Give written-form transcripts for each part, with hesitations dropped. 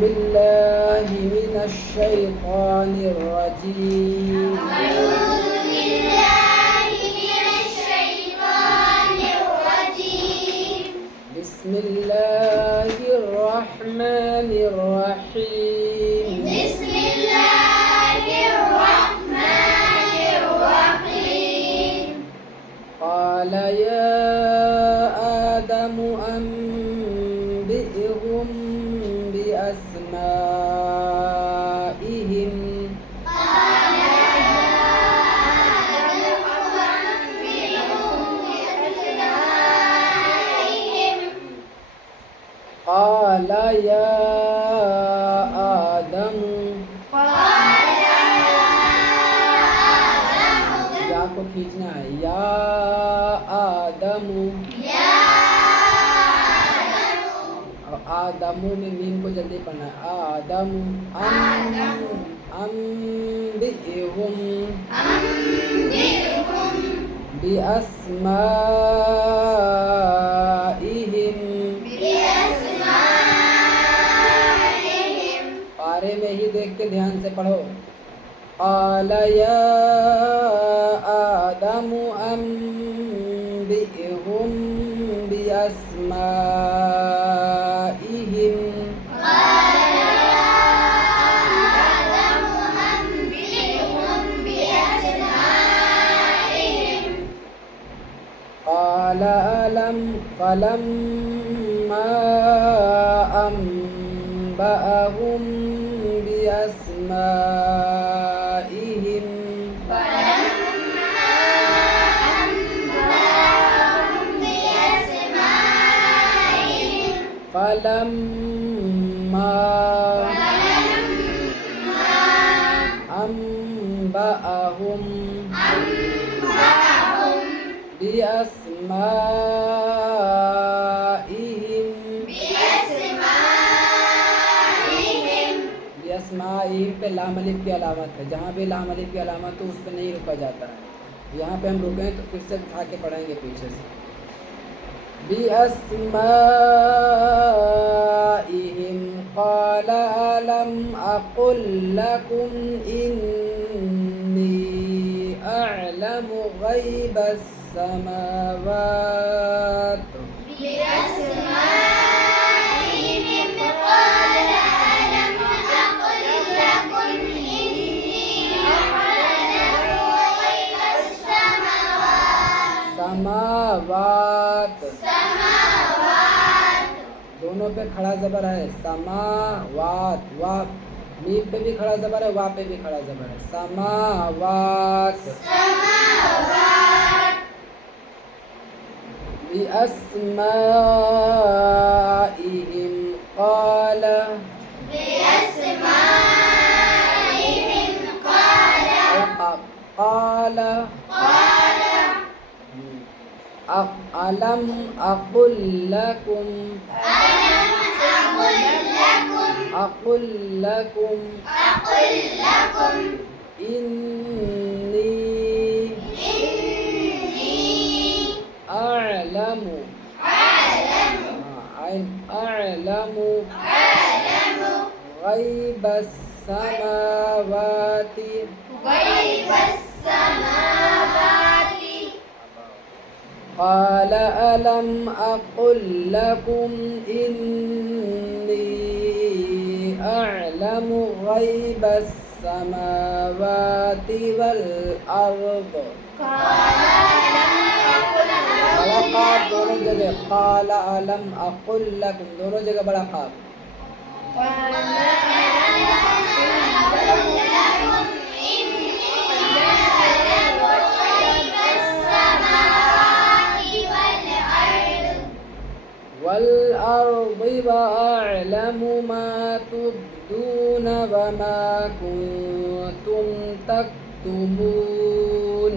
بالله من الشيطان الرجيم. أعوذ بالله من الشيطان الرجيم. بسم الله الرحمن الرحيم. بسم الله الرحمن الرحيم. قال يا آدم أنبئهم بأسمائهم. قال يا آدم أنبئهم بأسمائهم. قال يا آدم قال يا या को खींचना है या आदम يا और आदमू में मीम को जल्दी पढ़ना है आदम अम्बिहुम أنبئهم बिअस्माइहिम। بأسمائهم. पारे में ही देख के ध्यान से पढ़ो। قال يا آدم أنبئهم بأسمائهم. قال يا آدم أنبئهم بأسمائهم. قال فلما أنبأهم بأسمائهم فلما أنبأهم بأسمائهم. فلما أنبأهم بأسمائهم बिअस्माइहिम पे लाम अलिफ की अलामत है। जहाँ भी लाम अलिफ की अलामत हो उस पर नहीं रुका जाता है। यहाँ पे हम रुकें तो फिर से उठा के पढ़ेंगे पीछे से। बिअस्माइहिम क़ाल अलम अक़ुल लकुम इन्नी अअलमु ग़ैबस समावात। بأسمائهم. قال ألم أقل لكم إني أعلم غيب السماوات. समावात السماوات. दोनों पे खड़ा जबर है। समावात वा मीम पे भी खड़ा जबर है, वा पे भी खड़ा जबर है। समावात السماوات. बिअस्माइहिम क़ाल بأسمائهم. قال क़ाल अलम अक़ुल लकुम ألم अक़ुल लकुम أقل لكم इन्नी إني अअलमु अअलमु ग़ैबस समावाति غيب السماوات. قال ألم أقل لكم إني أعلم غيب السماوات والأرض। बड़ा काफ दोनों जगह قال ألم أقل لكم दोनों जगह बड़ा काफ। والأرض وأعلم ما تبدون وما كنتم تكتمون।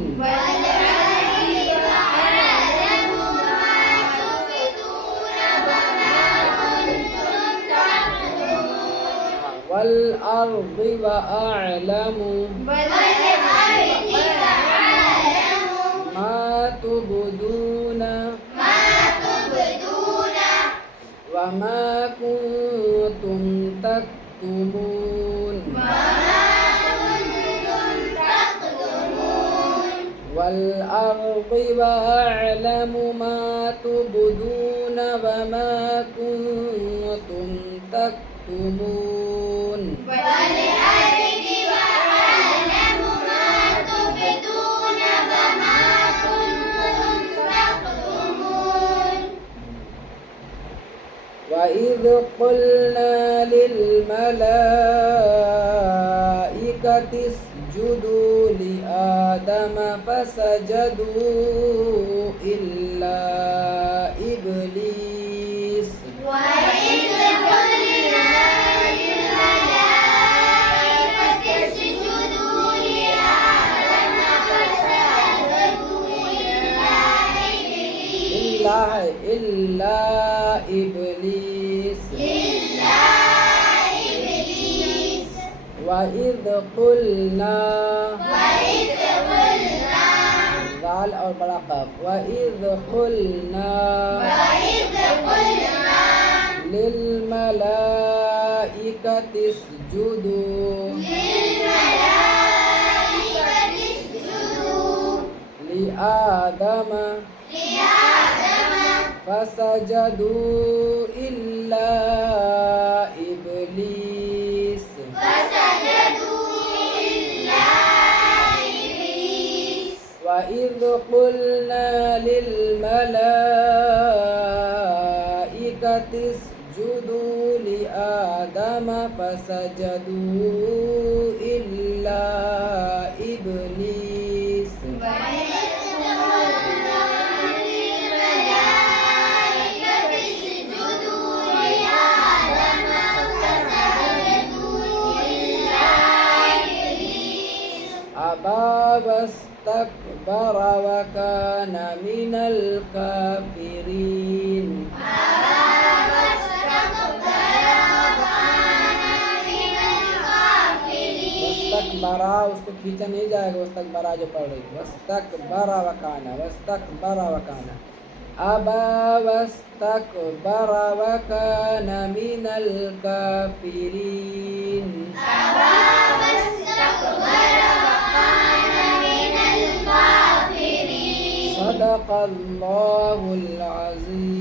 والأرض وأعلم ما تبدون وما كنتم تكتمون وما كنتم تكتمون والأرض وأعلم ما تبدون وما كنتم تكتمون والأرض وأعلم ما تبدون وما كنتم تكتمون وإذ قلنا للملائكة اسجدوا لآدم فسجدوا إلا إبليس وإذ قلنا للملائكة اسجدوا لآدم فسجدوا إلا إبليس إلا إبليس وإذ قلنا ذال और बड़ा कफ وإذ قلنا للملائكة اسجدوا لآدم فسجدوا إلا إبليس وإذ قلنا للملائكة اسجدوا لآدم فسجدوا إلا إبليس أبى واستكبر وكان من الكافرين वस्तकबरा उसको खींचा नहीं जाएगा वस्तकबरा जो पढ़ रही वस्तकबरा वकाना अबा वस्तकबरा वकाना मिनल काफिरीन सदक़ल्लाहुल अज़ीम।